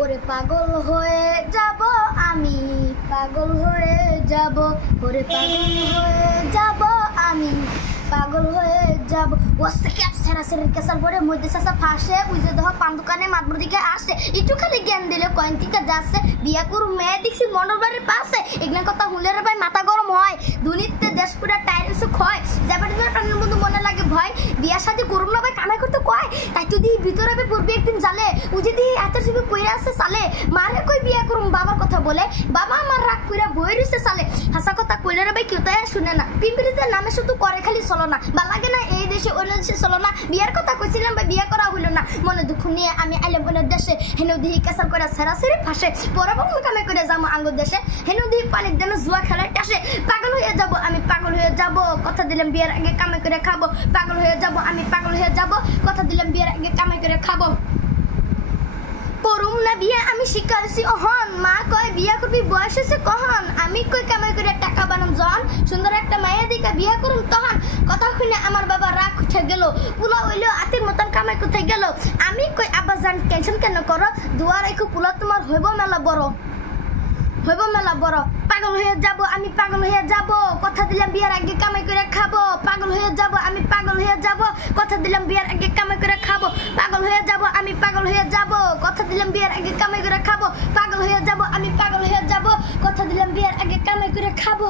ওরে পাগল হয়ে যাব আমি, পাগল হয়ে যাব, ওরে পাগল হয়ে যাব আমি, পাগল হয়ে যাব। ওসে ক্যাপ সেরাসের কেসার পরে মধ্যে সাসা ফাঁসে ওই যে দেখো পান দোকানে মাতবর দিকে আসে একটু খালি জ্ঞান দিলে কয়েন থেকে যাচ্ছে বিয়া করু মেয়ে দেখছি মনোর বাড়ির পাশে এগুলা কথা হুলের ভাই মাথা গরম হয় দুনিতে দেশ পুরা টায়ার এসে ক্ষয় যাবার প্রাণের মধ্যে মনে লাগে ভয় বিয়ার সাথে করুন না ভাই কামাই করতে কয় তাই যদি ভিতরে পড়বে একদিন জালে ও যদি হাতের ছবি পড়ে আসে সালে মারে কই বিয়া করুম বাবার কথা বলে বাবা আমার রাগ কইরা বই রইছে সালে হাসা কথা কইলে রে ভাই কেউ তাই শুনে না পিম্পিরিতে নামে শুধু করে খালি চলো না বা লাগে না এই দেশে অন্য দেশে চলো না বিয়ার কথা কইছিলাম ভাই বিয়া করা হইল না মনে দুঃখ নিয়ে আমি আইলাম অন্য দেশে হেন দিহি কেসার করে সেরাসেরি ফাঁসে পরাবম কামে করে যাবো আঙ্গুর দেশে হেন দিহি পানির দামে জুয়া খেলায় টাসে পাগল হয়ে যাব আমি পাগল হয়ে যাব কথা দিলাম বিয়ার আগে কামে করে খাবো পাগল হয়ে যাব আমি পাগল হয়ে যাব কথা দিলাম বিয়ার আগে কামে করে খাবো করুম না বিয়া আমি শিখাইছি অহন মা কয় বিয়া করবি বয়স হয়েছে কহন আমি কই কামাই করে টাকা বানাম জন সুন্দর একটা মায়া দিকা বিয়া করুম তখন কথা শুনে আমার বাবা রাগ উঠে গেল পুলা হইলো আতির মতন কামাই কোথায় গেল আমি কই আব্বা জান টেনশন কেন করো দুয়ার একটু পুলা তোমার হইব মেলা বড় হইব মেলা বড় পাগল হয়ে যাব আমি পাগল হয়ে যাব কথা দিলাম বিয়ার আগে কামাই করে খাবো পাগল হয়ে যাব আমি পাগল হয়ে যাব কথা দিলাম বিয়ার আগে কামাই করে খাবো পাগল হয়ে যাব আমি পাগল হয়ে যাব কথা দিলাম বিয়ার আগে কামাই করে খাবো পাগল হয়ে যাব আমি পাগল হয়ে যাব কথা দিলাম বিয়ার আগে কামাই করে খাবো